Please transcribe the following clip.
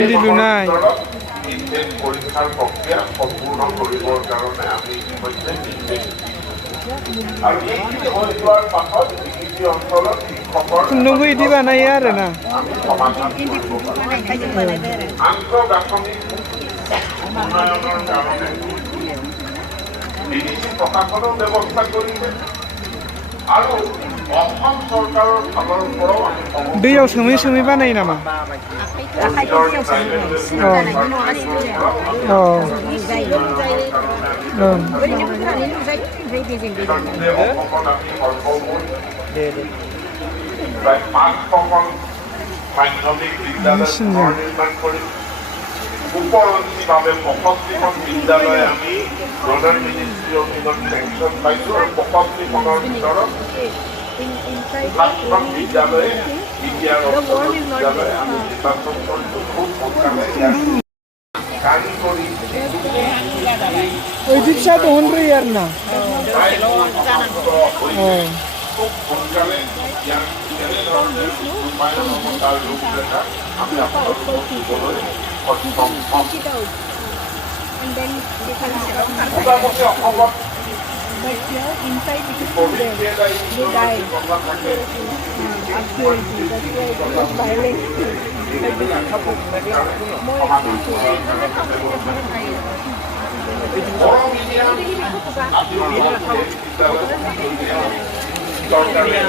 lunai পৰীক্ষাৰ প্ৰক্ৰিয়া সম্পূৰ্ণ কৰিবৰ কাৰণে আমি ইতিমধ্যে নিৰ্দেশ আৰু এইখিনি হৈ যোৱাৰ পাছত কৃষি অঞ্চলত শিক্ষকৰ kundung ini mana ya Rena? আন্তঃগাঁথনিক উন্নয়নৰ কাৰণে বিদেশী প্ৰশাসনৰ ব্যৱস্থা কৰিছে আৰু অসম চৰকাৰৰ ফালৰ পৰাও আমি दैयाव सोमै बानायो नामा? প্ৰায় 500খন মাধ্যমিক বিদ্যালয় নিৰ্মাণ কৰি উপৰঞ্চীভাৱে 65খন বিদ্যালয় আমি ডলাৰ মিনিষ্ট্ৰী অধীনত চেংচন পাইছোঁ আৰু 65খনৰ ভিতৰত 7খন বিদ্যালয়ে বিদ্যাৰ বিদ্যালয় আমি নিৰ্বাচন কৰিছোঁ খুব সোনকালে কাৰিকৰী ওই দিকটা তো হন্ড্ৰে ইয়াৰ না খুব সোনকালে ইয়াৰ তাৰ ৰূপৰেখা আমি আপোনালোকক দিবলৈ সক্ষম হ'ম মোটামুটি অসমত চৰকাৰে